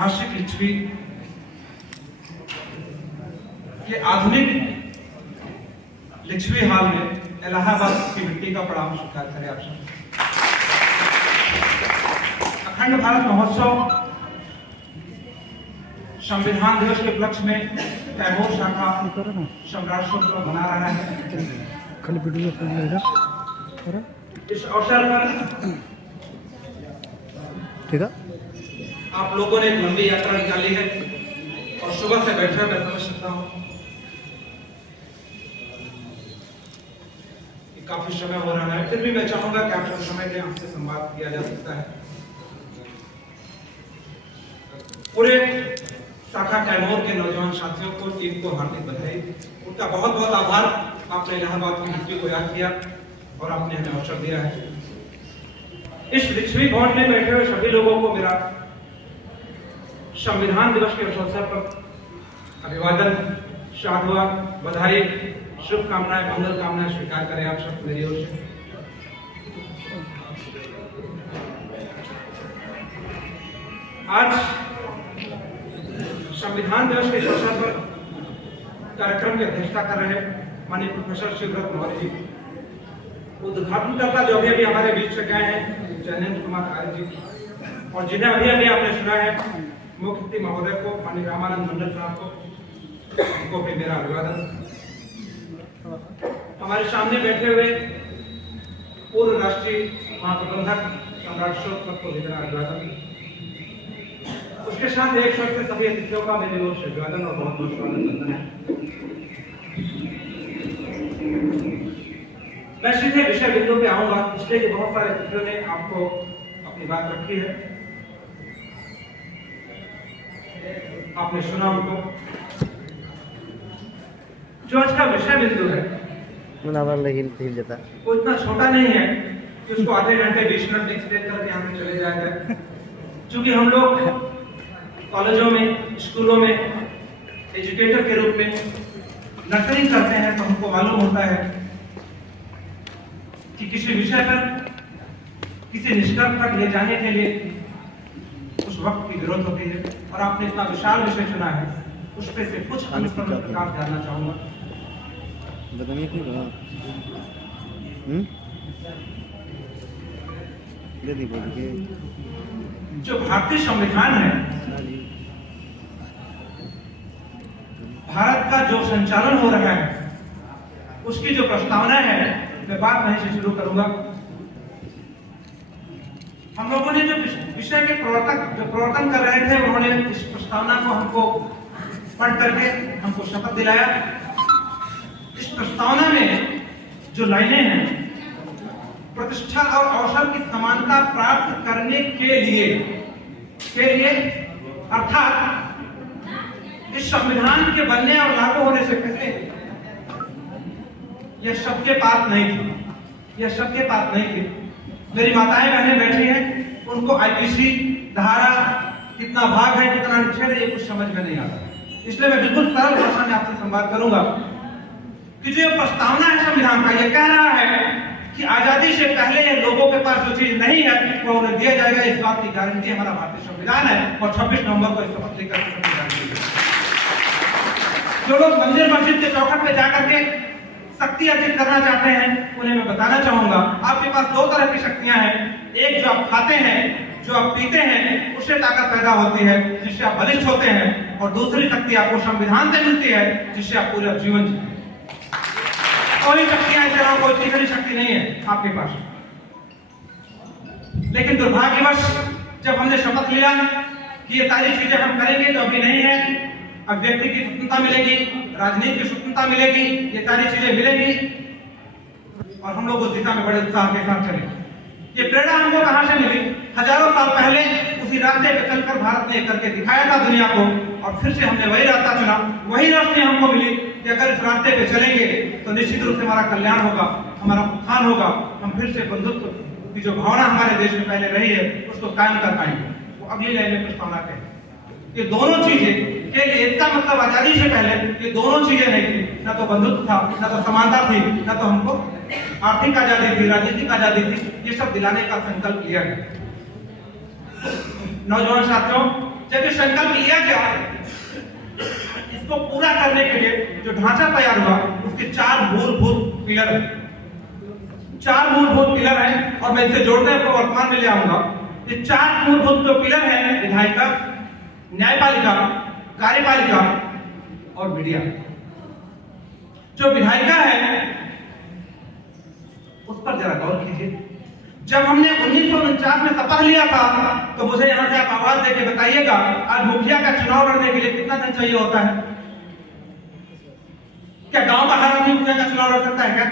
ऐतिहासिक लिच्छवी के आधुनिक लिच्छवी हाल में इलाहाबाद की मिट्टी का प्रणाम स्वीकार करें आप सब। अखंड भारत महोत्सव संविधान दिवस के उपलक्ष्य में कैमूर शाखा सम्राट शोक मना रहा है। इस अवसर पर ठीक है, आप लोगों ने एक लंबी यात्रा निकाली है और सुबह से बैठे मैं समझ सकता हूँ कि काफी समय हो रहा है, फिर भी मैं चाहूंगा कि आप सब समय के हमसे संवाद किया जा सकता है। पूरे शाखा कैमूर के नौजवान साथियों को, टीम को हार्दिक बधाई, उनका बहुत बहुत आभार। आपने इलाहाबाद की हिस्ट्री को याद किया और आपने हमें अवसर दिया है। इस लिच्छवी भवन में बैठे हुए सभी लोगों को मेरा संविधान दिवस के अवसर पर अभिवादन, साधुवाद, बधाई, शुभकामनाएं, मंगल कामनाएं स्वीकार करें आप सब मेरी ओर से। आज संविधान दिवस के अवसर पर कार्यक्रम की अध्यक्षता कर रहे माननीय प्रोफेसर शिवव्रत मौर्य जी, उद्घाटनकर्ता जो अभी हमारे बीच से गए हैं जयनेन्द्र कुमार आर्य जी, और जिन्हें अभी आपने सुना है मुख्य अतिथि महोदय को, माननीय रामानंद मंडल साहब को, उनको भी मेरा अभिवादन। हमारे सामने बैठे हुए पूर्व राष्ट्रीय महाप्रबंधक सम्राट शोक को भी मेरा अभिवादन। उसके साथ एक साथ से सभी अतिथियों का मेरे ओर से अभिवादन और बहुत बहुत स्वागत करता है। मैं सीधे विषय बिंदु पे आऊंगा, इसलिए कि बहुत सारे अतिथियों ने आपको अपनी बात रखी है, आपने सुना उनको। जो आज का विषय बिंदु है वो इतना छोटा नहीं है कि उसको आधे घंटे 20 मिनट में एक्सप्लेन करके हम चले जाएंगे। क्योंकि हम लोग कॉलेजों में, स्कूलों में एजुकेटर के रूप में नर्सरी करते हैं, तो हमको मालूम होता है कि किसी विषय पर किसी निष्कर्ष तक ले जाने के लिए उस वक्त की जरूरत होती है, और आपने इतना विशाल विषय चुना है, उस पर से कुछ प्रकाश डालना चाहूंगा। जो भारतीय संविधान है, भारत का जो संचालन हो रहा है, उसकी जो प्रस्तावना है, मैं बात वहीं से शुरू करूंगा। हम लोगों ने जो विषय के प्रवर्तन कर रहे थे, उन्होंने इस प्रस्तावना को हमको पढ़ करके हमको शपथ दिलाया। इस प्रस्तावना में जो लाइनें हैं, प्रतिष्ठा और अवसर की समानता प्राप्त करने के लिए अर्थात इस संविधान के बनने और लागू होने से पहले यह सबके पास नहीं थी, मेरी माताएं बहनें बैठी हैं, उनको आईपीसी धारा कितना भाग है, कितना अनुच्छेद है, ये कुछ समझ में नहीं आता। इसलिए मैं बिल्कुल सरल भाषा में आपसे संवाद करूंगा कि जो प्रस्तावना है संविधान का, यह कह रहा है कि आजादी से पहले लोगों के पास जो चीज नहीं है वो उन्हें दिया जाएगा। इस बात की गारंटी हमारा भारतीय संविधान है, और 26 नवंबर को इस शपथ लेकर जो लोग मंदिर मस्जिद के चौखट पे जाकर के शक्ति अर्जित करना चाहते हैं, उन्हें मैं बताना चाहूंगा आपके पास दो तरह की शक्तियां हैं। एक जो आप खाते हैं, जो आप पीते हैं, उससे ताकत पैदा होती है, जिससे आप बलिष्ठ होते हैं, और दूसरी शक्ति आपको संविधान से मिलती है, जिससे आप पूरा जीवन जीते। कोई शक्तियां इस तरह, कोई तीसरी शक्ति नहीं है आपके पास। लेकिन दुर्भाग्यवश जब हमने शपथ लिया कि ये सारी चीजें हम करेंगे, तो अभी नहीं है। अब व्यक्ति की स्वतंत्रता मिलेगी, राजनीति की स्वतंत्रता मिलेगी, ये सारी चीजें मिलेगी, और हम लोग उस दिशा में बड़े उत्साह के साथ चले। ये प्रेरणा हमको कहां से मिली? हजारों साल पहले उसी रास्ते पे चलकर भारत ने करके दिखाया था दुनिया को, और फिर से हमने वही रास्ता चुना। वही रास्ते हमको मिली कि अगर इस रास्ते पे चलेंगे तो निश्चित रूप से हमारा कल्याण होगा, हमारा उत्थान होगा। हम फिर से बंधुत्व की जो भावना हमारे देश में पहले रही है, उसको कायम कर पाएंगे। वो अगली लाइन में प्रस्तावना है। ये दोनों चीजें के लिए, इसका मतलब आजादी से पहले ये दोनों चीजें नहीं थी, ना तो बंधुत्व था, ना तो समानता थी, ना तो हमको आर्थिक आजादी थी, राजनीतिक आजादी थी। ये सब दिलाने का संकल्प लिया गया। नौजवान साथियों, जब ये संकल्प लिया गया, इसको पूरा करने के लिए जो ढांचा तैयार हुआ उसके 4 मूलभूत पिलर हैं। 4 मूलभूत पिलर हैं और मैं इसे जोड़ते हुए वर्तमान में ले आऊंगा। ये 4 मूलभूत जो पिलर हैं, विधायिका, न्यायपालिका, कार्यपालिका और मीडिया। जो विधायिका है उस पर जरा गौर कीजिए। जब हमने 1949 में शपथ लिया था तो मुझे यहां से आप आवाज देके बताइएगा, आज मुखिया का चुनाव लड़ने के लिए कितना धन चाहिए होता है? क्या गांव का हर आदमी मुखिया का चुनाव लड़ सकता है क्या?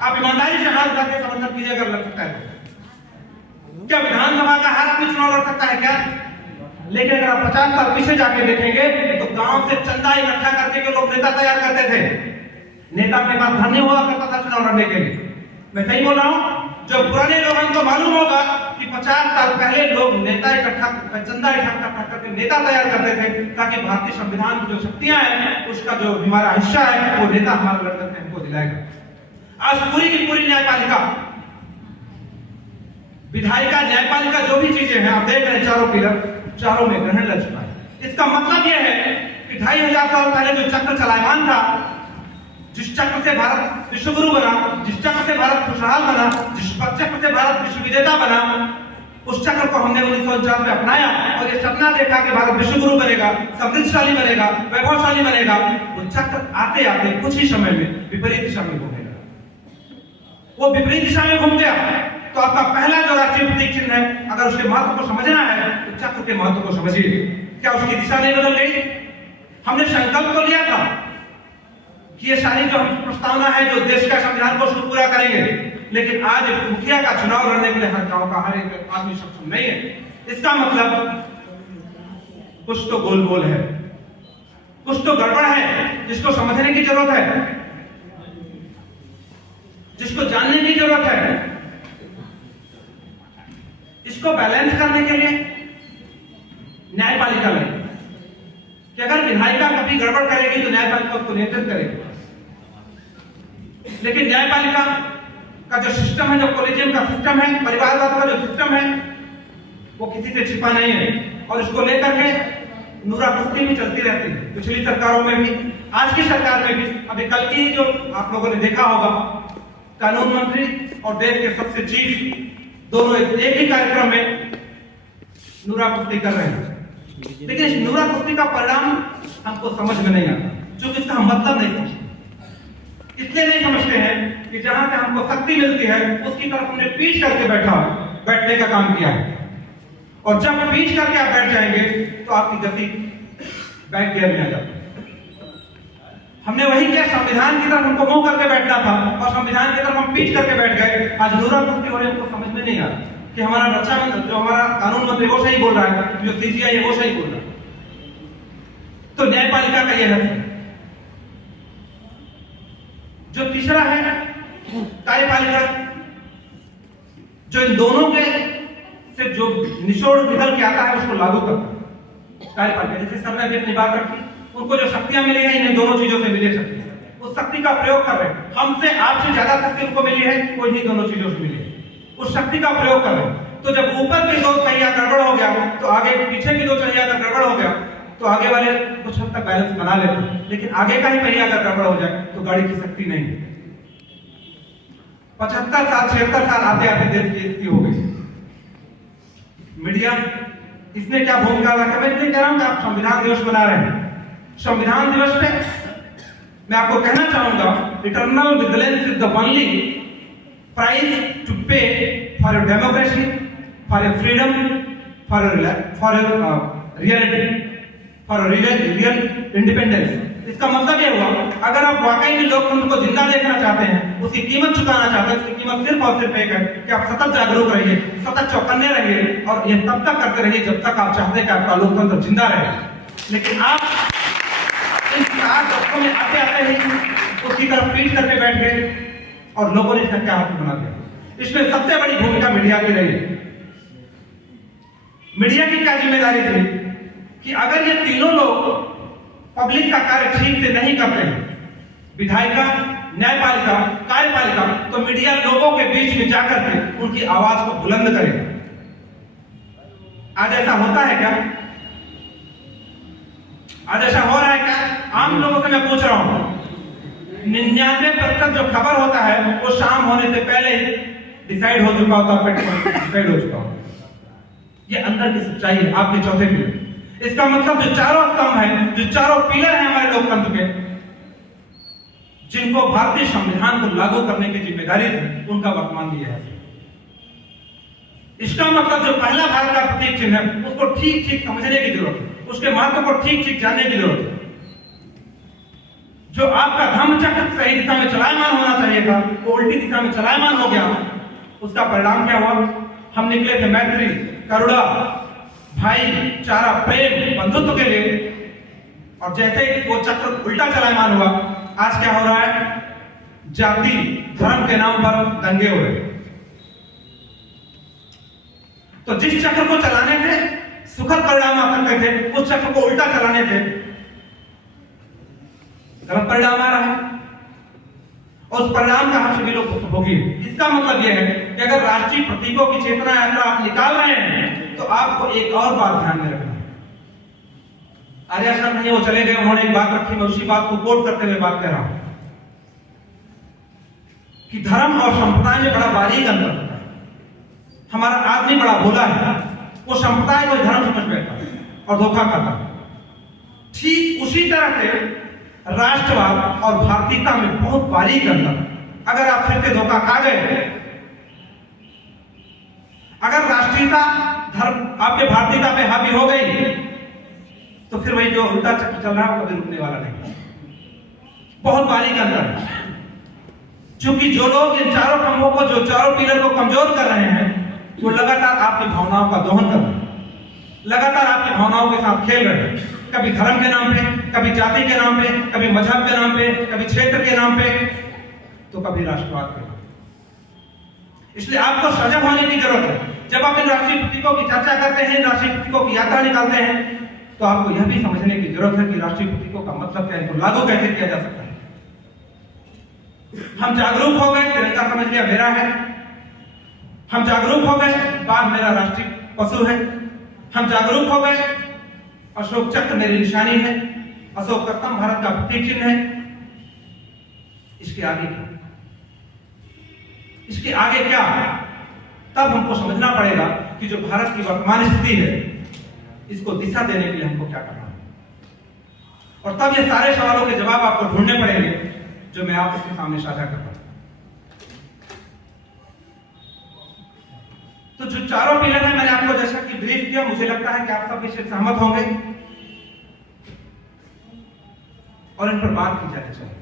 आप ईमानदारी से हाथ उठा के समर्थन कीजिए अगर लड़ सकता है। क्या विधानसभा का हर आदमी चुनाव लड़ सकता है क्या? लेकिन अगर आप 50 साल पीछे जाके देखेंगे तो गांव से चंदा इकट्ठा करके के लोग नेता तैयार करते थे। नेता के पास धन नहीं हुआ करता था चुनाव लड़ने के लिए। मैं सही बोल रहा हूं? जो पुराने लोगों को मालूम होगा कि 50 साल पहले लोग नेता इकट्ठा, चंदा इकट्ठा करके नेता तैयार करते थे ताकि भारतीय संविधान की जो शक्तियां हैं उसका जो हमारा हिस्सा है वो नेता हमारा लड़कर के हमको दिलाएगा। आज पूरी की पूरी न्यायपालिका, विधायिका, न्यायपालिका जो भी चीजें हैं आप देख रहे हैं, चारों पिलर, चारों में ग्रहण लग चुका है। इसका मतलब यह है कि 2500 साल पहले जो चक्र चलायमान था, जिस चक्र से भारत विश्वगुरु बना, जिस चक्र से भारत खुशहाल बना, जिस चक्र से भारत विश्व विजेता बना, उस चक्र को हमने 1949 में अपनाया और ये सपना देखा कि भारत विश्वगुरु बनेगा, समृद्धशाली बनेगा, वैभवशाली बनेगा। वो चक्र आते आते कुछ ही समय में विपरीत दिशा में घूमेगा। वो विपरीत दिशा में घूम गया तो आपका पहला जो राष्ट्रीय प्रतीक चिन्ह है, अगर उसके महत्व को समझना है तो चक्र के महत्व को समझिए। क्या उसकी दिशा नहीं बदल गई? हमने संकल्प तो लिया था कि ये सारी जो हम प्रस्तावना है जो देश का संविधान को पूरा करेंगे, लेकिन आज मुखिया का चुनाव लड़ने के लिए हर गांव का हर एक आदमी सक्षम नहीं है। इसका मतलब कुछ तो गोल गोल है, कुछ तो गड़बड़ है जिसको समझने की जरूरत है, जिसको जानने की जरूरत है। इसको बैलेंस करने के लिए न्यायपालिका में कि अगर विधायिका कभी गड़बड़ करेगी तो न्यायपालिका उसको नियंत्रित करेगी। लेकिन न्यायपालिका का जो सिस्टम है, जो कॉलेजियम का सिस्टम है, परिवारवाद का जो सिस्टम है, वो किसी से छिपा नहीं है और इसको लेकर के नूरा कुश्ती भी चलती रहती है। पिछली सरकारों में भी, आज की सरकार में भी। अभी कल की जो आप लोगों ने देखा होगा, कानून मंत्री और देश के सबसे चीफ दोनों एक ही कार्यक्रम में नूरा कुश्ती कर रहे हैं। लेकिन इस नूरा कुश्ती का परिणाम हमको समझ में नहीं आता, क्योंकि इसका हम मतलब नहीं समझते। इसलिए नहीं समझते हैं कि जहां से हमको शक्ति मिलती है उसकी तरफ हमने पीछ करके बैठने का काम किया है। और जब पीछ करके आप बैठ जाएंगे तो आपकी गति बैक गियर में आ जाती है। हमने वही किया, संविधान की तरफ हमको मुंह करके बैठना था और संविधान की तरफ हम पीछ करके बैठ गए। आज नूरा कुश्ती हो रही है, हमको समझ में नहीं आ रहा कि हमारा रक्षा मंत्री, जो हमारा कानून मंत्री वो सही बोल रहा है, जो सीजीआई है वो सही बोल रहा है। तो न्यायपालिका का यह है। जो तीसरा है कार्यपालिका, जो इन दोनों के से जो निचोड़ निकल के आता है उसको लागू करता है कार्यपालिका। जैसे सर ने भी अपनी बात रखी, उनको जो शक्तियां मिली है इन्हें दोनों चीजों से मिली शक्ति, उस शक्ति का प्रयोग कर रहे हैं। हमसे आपसे ज्यादा शक्ति उनको मिली है, वो इन्हीं दोनों चीजों से मिली है, उस शक्ति का प्रयोग कर रहे हैं। तो जब ऊपर के 2 पहिया गड़बड़ हो गया तो आगे पीछे की 2 पहिया अगर गड़बड़ हो गया तो आगे वाले कुछ हद तक बैलेंस बना लेते हैं, लेकिन आगे का ही पहिया अगर गड़बड़ हो जाए तो गाड़ी की शक्ति नहीं। 75 साल 76 साल आते आते देश की स्थिति हो गई। मीडिया इसने क्या भूमिका अदा की? मैं इसलिए कह रहा हूं कि आप संविधान दिवस मना रहे हैं। संविधान दिवस पे मैं आपको कहना चाहूंगा, eternal vigilance is the only price to pay for your democracy, for your freedom, for your reality, for real independence. इसका मतलब यह हुआ, अगर आप वाकई में लोकतंत्र को जिंदा देखना चाहते हैं, उसकी कीमत चुकाना चाहते हैं, उसकी कीमत सिर्फ और सिर्फ एक है कि आप सतत जागरूक रहिए, सतत चौकन्ने रहिए और यह तब तक करते रहिए जब तक आप चाहते हैं कि आपका लोकतंत्र जिंदा रहे। लेकिन आप इन 4 दशकों में आते आते ही उसकी तरफ पीठ करके बैठ गए और लोगों ने इसका क्या हाथ बना दिया। इसमें सबसे बड़ी भूमिका मीडिया की रही है। मीडिया की क्या जिम्मेदारी थी कि अगर ये तीनों लोग पब्लिक का कार्य ठीक से नहीं करते हैं, विधायिका, न्यायपालिका, कार्यपालिका, तो मीडिया लोगों के बीच में जाकर के उनकी आवाज को बुलंद करेगा। आज ऐसा होता है क्या? आज ऐसा हो रहा है क्या? आम लोगों से मैं पूछ रहा हूं, 99% जो खबर होता है वो शाम होने से पहले ही डिसाइड हो चुका होता है, डिसाइड हो चुका होता है। ये अंदर की सच्चाई है आपके चौथे पिलर। इसका मतलब जो चारों स्तंभ है, जो चारों पिलर हैं हमारे लोकतंत्र के, जिनको भारतीय संविधान को लागू करने की जिम्मेदारी थी, उनका वर्तमान दिया है। इसका मतलब जो पहला भारत का प्रतीक चिन्ह है, उसको ठीक ठीक समझने की जरूरत है, उसके महत्व को ठीक ठीक जानने की जरूरत है। जो आपका धम्मचक्र सही दिशा में चलायमान होना चाहिए था, वो उल्टी दिशा में चलायमान हो गया। उसका परिणाम क्या हुआ? हम निकले थे मैत्री, करुणा, भाईचारा, प्रेम, बंधुत्व के लिए, और जैसे वो चक्र उल्टा चलायमान हुआ, आज क्या हो रहा है? जाति धर्म के नाम पर दंगे हो रहे। तो जिस चक्र को चलाने से सुखद परिणाम आ सकते थे, उस चक्र को उल्टा चलाने से गलत परिणाम आ रहा है, और उस परिणाम का हम सभी लोग भुगतभोगी हैं। इसका मतलब यह है कि अगर राष्ट्रीय प्रतीकों की चेतना यात्रा आप निकाल रहे हैं, तो आपको एक और बात ध्यान में रखना है। आर्या सर नहीं, वो चले गए, उन्होंने एक बात रखी, मैं उसी बात को कोट करते हुए बात कर रहा हूं कि धर्म और संप्रदाय में बड़ा बारीक अंतर होता है। हमारा आदमी बड़ा भोला है, वो संप्रदाय को धर्म समझ बैठा है और धोखा खाता है। ठीक उसी तरह से राष्ट्रवाद और भारतीयता में बहुत बारीक अंतर है। अगर आप फिर से धोखा खा गए, अगर राष्ट्रीयता धर्म आपके भारतीयता पे हावी हो गई, तो फिर वही जो उल्टा चक्र चल रहा है वो कभी रुकने वाला नहीं। बहुत बारीक अंतर है। क्योंकि जो लोग इन चारों खंभों को, जो चारों पिलर को कमजोर कर रहे हैं, वो लगातार आपकी भावनाओं का दोहन कर रहे हैं, लगातार आपकी भावनाओं के साथ खेल रहे हैं। कभी धर्म के नाम पे, कभी जाति के नाम पे, कभी मजहब के नाम पे, कभी क्षेत्र के नाम पे, तो कभी राष्ट्रवाद के नाम पे। इसलिए आपको सजग होने की जरूरत है। जब आप इन राष्ट्रीय प्रतीकों की चर्चा करते हैं, राष्ट्रीय प्रतीकों की यात्रा निकालते हैं, तो आपको यह भी समझने की जरूरत है कि राष्ट्रीय प्रतीकों का मतलब क्या है, इनको लागू कैसे किया जा सकता है। हम जागरूक हो गए, तिरंगा समझ लिया मेरा है। हम जागरूक हो गए, बाघ मेरा राष्ट्रीय पशु है। हम जागरूक हो गए, अशोक चक्र मेरी निशानी है, अशोक का स्तंभ भारत का प्रतीक चिन्ह है। इसके आगे क्या? इसके आगे क्या? तब हमको समझना पड़ेगा कि जो भारत की वर्तमान स्थिति है, इसको दिशा देने के लिए हमको क्या करना है। और तब ये सारे सवालों के जवाब आपको ढूंढने पड़ेंगे, जो मैं आपके सामने साझा कर रहा हूं। तो जो चारों पिलर है, मैंने आपको जैसा कि ब्रीफ किया, मुझे लगता है कि आप सब इससे सहमत होंगे और इन पर बात की जानी चाहिए।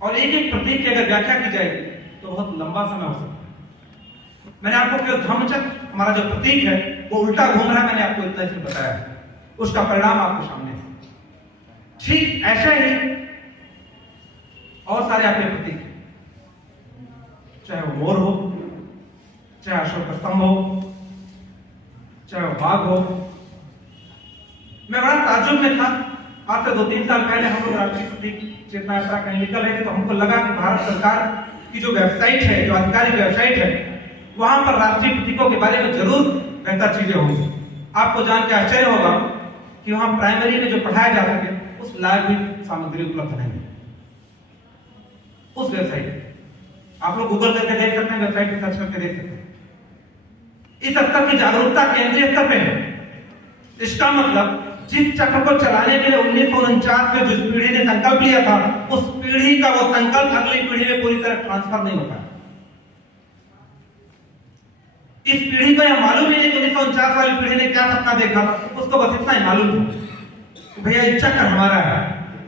और एक एक प्रतीक की अगर व्याख्या की जाएगी तो बहुत लंबा समय हो सकता है। मैंने आपको केवल धम्मचक्र हमारा जो प्रतीक है वो उल्टा घूम रहा है, मैंने आपको इतना सिर्फ बताया है, उसका परिणाम आपके सामने है। ठीक ऐसे ही और सारे आपके प्रतीक, चाहे वो मोर हो, चाहे अशोक का स्तंभ हो, चाहे वो बाघ हो। मैं बड़ा ताज्जुब में था, आज से 2-3 साल पहले हम लोग राष्ट्रीय प्रतीक चेतना यात्रा कहीं निकल रहे थे, तो हमको लगा कि भारत सरकार की जो वेबसाइट है, जो आधिकारिक वेबसाइट है, वहां पर राष्ट्रीय प्रतीकों के बारे में जरूर बेहतर चीजें होंगी। आपको जान के आश्चर्य होगा कि वहां प्राइमरी में जो पढ़ाया जा सके उस लायक भी सामग्री उपलब्ध नहीं है उस वेबसाइट। आप लोग गूगल करके देख सकते हैं, वेबसाइट पे सर्च करके देख सकते हैं। इस स्तर की जागरूकता केंद्रीय स्तर पे है। इसका मतलब जिस चक्र को चलाने के लिए 1949 में जिस पीढ़ी ने संकल्प लिया था, उस पीढ़ी का वो संकल्प अगली पीढ़ी में पूरी तरह ट्रांसफर नहीं होता। इस पीढ़ी को यह मालूम ही नहीं कि 1949 वाली पीढ़ी ने क्या सपना देखा था, उसको बस इतना ही मालूम था भैया ये चक्र हमारा है,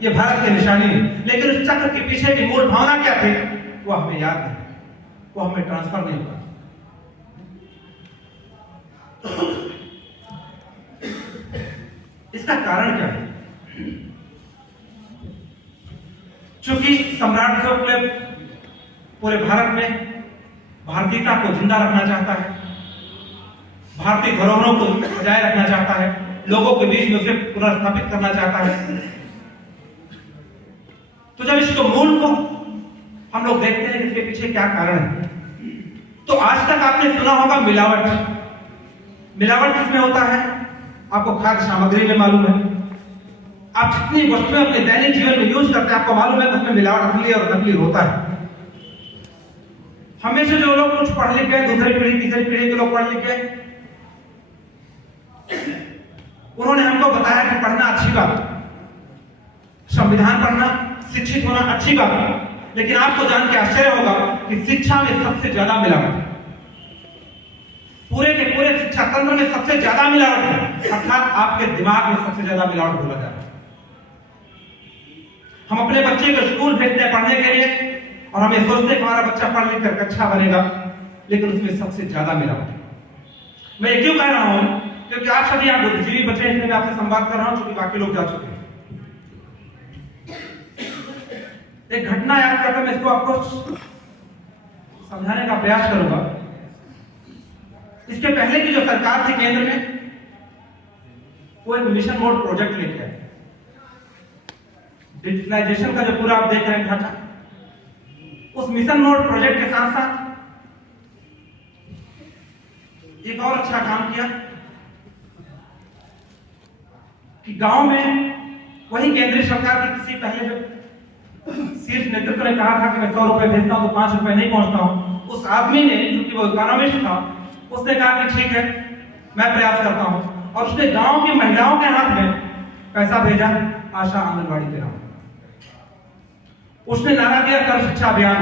ये भारत की निशानी है। लेकिन उस चक्र के पीछे की मूल भावना क्या थी वो हमें याद नहीं, वो हमें ट्रांसफर नहीं होता। इसका कारण क्या है? चूंकि सम्राट अशोक पूरे भारत में भारतीयता को जिंदा रखना चाहता है, भारतीय धरोहरों को बजाय रखना चाहता है, लोगों के बीच में उसे पुनर्स्थापित करना चाहता है। तो जब इसको मूल को हम लोग देखते हैं कि इसके पीछे क्या कारण है, तो आज तक आपने सुना होगा मिलावट। मिलावट किसमें होता है? आपको खाद्य सामग्री में मालूम है, आप जितनी वस्तुएं अपने दैनिक जीवन में यूज करते हैं, आपको मालूम है उसमें मिलावट असली और नकली होता है। हमेशा जो लोग कुछ पढ़ लिखे, दूसरी पीढ़ी तीसरी पीढ़ी के लोग पढ़ लिखे, उन्होंने हमको बताया कि पढ़ना अच्छी बात, संविधान पढ़ना, शिक्षित होना अच्छी बात है। लेकिन आपको जान के आश्चर्य होगा कि शिक्षा में सबसे ज्यादा मिलावट है, पूरे के पूरे शिक्षा तंत्र में सबसे ज्यादा मिलावट है, अर्थात आपके दिमाग में सबसे ज्यादा मिलावट हो रहा है। हम अपने बच्चे को स्कूल भेजते हैं पढ़ने के लिए और हमें सोचते हैं कि हमारा बच्चा पढ़ लिख कर अच्छा बनेगा, लेकिन उसमें सबसे ज्यादा मिलावट है। मैं ये क्यों कह रहा हूं? क्योंकि आप सभी यहाँ बुद्धिजीवी बच्चे हैं, इसलिए मैं आपसे संवाद कर रहा हूं, क्योंकि बाकी लोग जा चुके हैं। एक घटना याद करके मैं इसको आपको समझाने का प्रयास करूंगा। इसके पहले की जो सरकार थी केंद्र में, वो एक मिशन मोड प्रोजेक्ट लेके आए। डिजिटलाइजेशन का जो पूरा आप देख रहे हैं ढांचा, उस मिशन मोड प्रोजेक्ट के साथ साथ एक और अच्छा काम किया कि गांव में वही केंद्रीय सरकार की किसी पहले जो शीर्ष नेतृत्व ने कहा था कि मैं 100 रुपए भेजता हूं तो 5 रुपए नहीं पहुंचता हूं, उस आदमी ने, क्योंकि वो इकोनॉमिस्ट था, उसने कहा कि ठीक है मैं प्रयास करता हूं, और उसने गांव की महिलाओं के हाथ में पैसा भेजा आशा आंगनबाड़ी के नाम। उसने नारा दिया सर्व शिक्षा अभियान।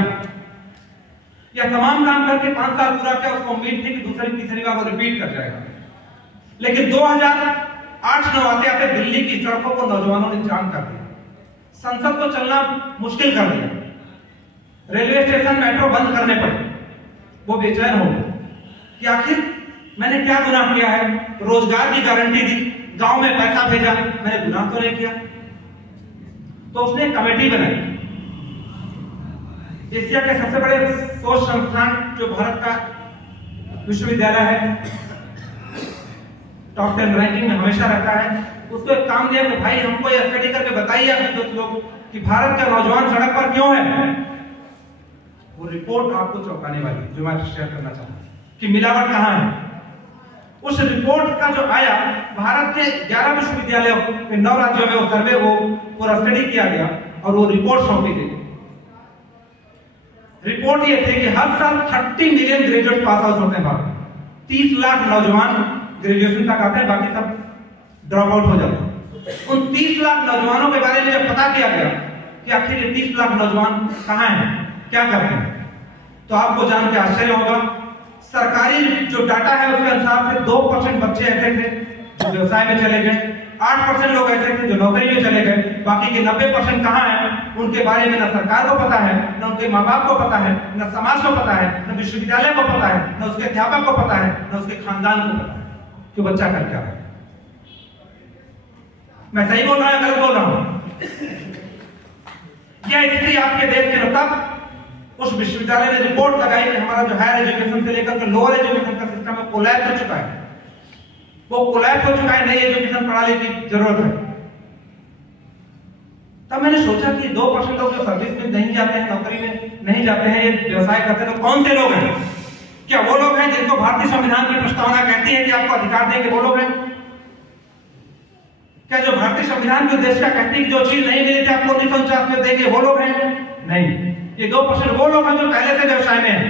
यह तमाम काम करके 5 साल पूरा किया। उसको उम्मीद थी कि दूसरी तीसरी बार वो रिपीट कर जाएगा, लेकिन 2008-9 आते आते दिल्ली की सड़कों को नौजवानों ने जाम कर दिया, संसद को चलना मुश्किल कर दिया, रेलवे स्टेशन मेट्रो बंद करने पड़े। वो बेचैन हो गए कि आखिर मैंने क्या गुनाह किया है? रोजगार की गारंटी दी, गांव में पैसा भेजा, मैंने गुनाह तो नहीं किया। तो उसने कमेटी बनाई। एशिया के सबसे बड़े शोध संस्थान जो भारत का विश्वविद्यालय है, टॉप 10 रैंकिंग में हमेशा रहता है, उसको एक काम दिया कि भाई हमको ये स्टडी करके बताइए अपने दोस्त लोग कि भारत के नौजवान सड़क पर क्यों है। वो रिपोर्ट आपको चौंकाने वाली, जो मैं शेयर करना चाहता हूं कि मिलावट कहां है। उस रिपोर्ट का जो आया, भारत के 11 विश्वविद्यालयों के 9 राज्यों में वो सर्वे, वो पूरा स्टडी किया गया और वो रिपोर्ट सौंपी गई। रिपोर्ट ये थी कि हर साल 30 मिलियन ग्रेजुएट पास आउट होते हैं भारत में। 30 लाख नौजवान ग्रेजुएशन तक आते हैं, बाकी सब ड्रॉप आउट हो जाते हैं। उन 30 लाख नौजवानों के बारे में जब पता किया गया कि आखिर ये 30 लाख नौजवान कहां हैं, क्या करते हैं, तो आपको जान के आश्चर्य होगा। सरकारी जो डाटा है उसके अनुसार से 2% बच्चे ऐसे थे जो व्यवसाय में चले गए, 8% लोग ऐसे थे जो नौकरी में चले गए, बाकी के 90% कहां हैं, उनके बारे में न सरकार को पता है, न उनके माँ बाप को पता है, न समाज को पता है, न विश्वविद्यालय को पता है, न उसके अध्यापक को पता है, न उसके खानदान को पता है कि बच्चा कर क्या है। मैं सही बोल रहा हूं, गलत बोल रहा हूं? यह स्थिति आपके देश में तब उस विश्वविद्यालय ने रिपोर्ट लगाई कि हमारा जो हायर एजुकेशन से लेकर के लोअर एजुकेशन का सिस्टम है, कोलैप्स हो चुका है। वो कोलैप्स हो चुका है, नई एजुकेशन प्रणाली की जरूरत है। तब मैंने सोचा कि 2% लोग जो सर्विस में नहीं जाते हैं, नौकरी में नहीं जाते हैं, ये व्यवसाय करते हैं, तो कौन से लोग हैं? क्या वो लोग हैं जिनको भारतीय संविधान की प्रस्तावना कहती है कि आपको अधिकार देंगे, वो लोग हैं? क्या जो भारतीय संविधान की उद्देश्य कहती है कि जो चीज नहीं मिली थी आपको 1949 में देंगे, वो लोग हैं? नहीं, ये 2% वो लोग हैं जो पहले से व्यवसाय में हैं,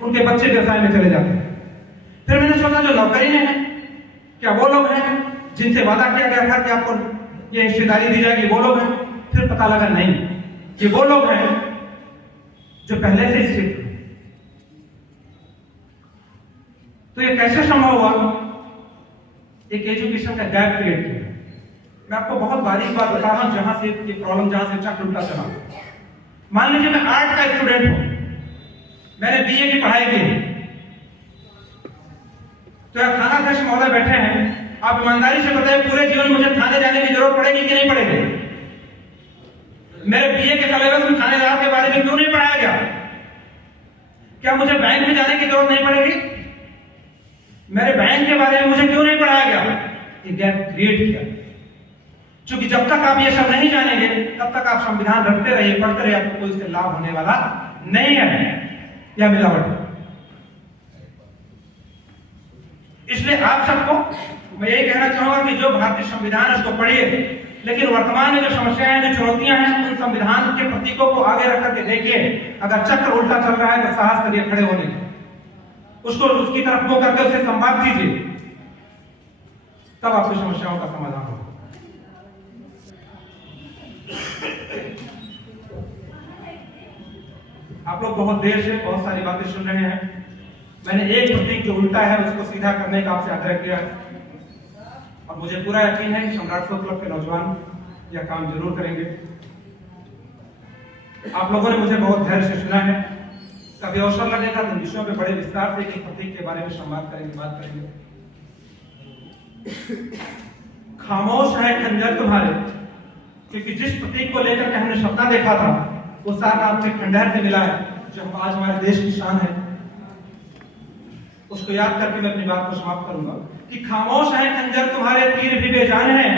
उनके बच्चे व्यवसाय में चले जाते हैं। फिर मैंने सोचा जो नौकरी में है, क्या वो लोग हैं जिनसे वादा किया गया था कि आपको ये हिस्सेदारी दी जाएगी, वो लोग हैं? फिर पता लगा नहीं, ये वो लोग हैं जो पहले से स्थित हैं। तो ये कैसे संभव हुआ? एक एजुकेशन का गैप क्रिएट किया। मैं आपको बहुत बारीक बात बता रहा हूं, जहां से ये प्रॉब्लम, जहां से चक्र उल्टा चला। मान लीजिए मैं आर्ट का स्टूडेंट हूं, मैंने बीए की पढ़ाई की, तो यार थानाध्यक्ष महोदय बैठे हैं, आप ईमानदारी से बताइए पूरे जीवन मुझे थाने जाने की जरूरत पड़ेगी कि नहीं पड़ेगी? मेरे बीए के सिलेबस में थानेदार के बारे में क्यों नहीं पढ़ाया गया? क्या मुझे बैंक में जाने की जरूरत नहीं पड़ेगी? मेरे बैंक के बारे में मुझे क्यों नहीं पढ़ाया गया? ये गैप क्रिएट किया। क्योंकि जब तक आप ये सब नहीं जानेंगे, तब तक आप संविधान रखते रहिए, पढ़ते रहिए, आपको कोई इससे लाभ होने वाला नहीं है। यह मिलावट है। इसलिए आप सबको मैं यही कहना चाहूंगा कि जो भारतीय संविधान है उसको पढ़िए, लेकिन वर्तमान में जो समस्याएं हैं, जो चुनौतियां हैं, उन संविधान के प्रतीकों को आगे रख करके देखिए। अगर चक्र उल्टा चल रहा है तो साहस करिए खड़े होने का, उसको उसकी तरफ मुंह करके उससे संवाद कीजिए, तब आपकी समस्याओं का समाधान होगा। आप लोग बहुत देर से बहुत सारी बातें सुन रहे हैं। मैंने एक प्रतीक जो उल्टा है उसको सीधा करने का आपसे आग्रह किया है, और मुझे पूरा यकीन है कि सम्राट क्लब के नौजवान यह काम जरूर करेंगे। आप लोगों ने मुझे बहुत धैर्य से सुना है। कभी अवसर लगेगा तो विषयों पे बड़े विस्तार से एक प्रतीक के बारे में संवाद करेंगे, बात करेंगे। खामोश है खंजर तुम्हारे, क्योंकि जिस प्रतीक को लेकर के हमने सपना देखा था वो साथ आपके खंडहर से मिला है, जो आज हमारे देश की शान है। उसको याद करके मैं अपनी बात को समाप्त करूंगा कि खामोश है खंजर तुम्हारे तीर भी बेजान है,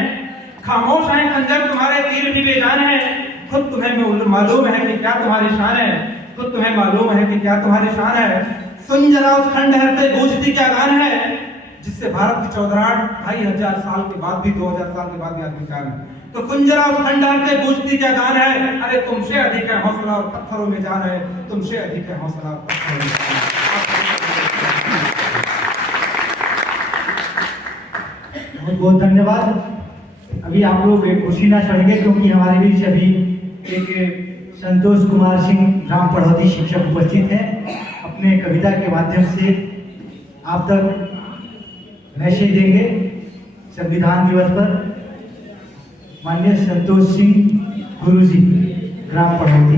खामोश है खंजर तुम्हारे तीर भी बेजान है, खुद तुम्हें मालूम है कि क्या तुम्हारी शान है, खुद तुम्हें मालूम है कि क्या तुम्हारी शान है। सुन जरा उस खंडहर से गूंजती क्या गान है, जिससे भारत की चौधराहट 2500 साल के बाद भी 2000 साल के बाद भी आदमी कायम है। तो कुंजरा उस खंडहर से गूंजती क्या गान है, अरे तुमसे अधिक है हौसला और पत्थरों में जान है, तुमसे अधिक है हौसला और पत्थरों में जान है। बहुत बहुत धन्यवाद। अभी आप लोग कुर्सी ना चढ़ेंगे क्योंकि हमारे बीच अभी एक संतोष कुमार सिंह ग्राम पढ़ौती शिक्षक उपस्थित हैं। अपने कविता के माध्यम से आप तक मैसेज देंगे संविधान दिवस पर। माननीय संतोष सिंह गुरुजी, ग्राम पढ़ौती।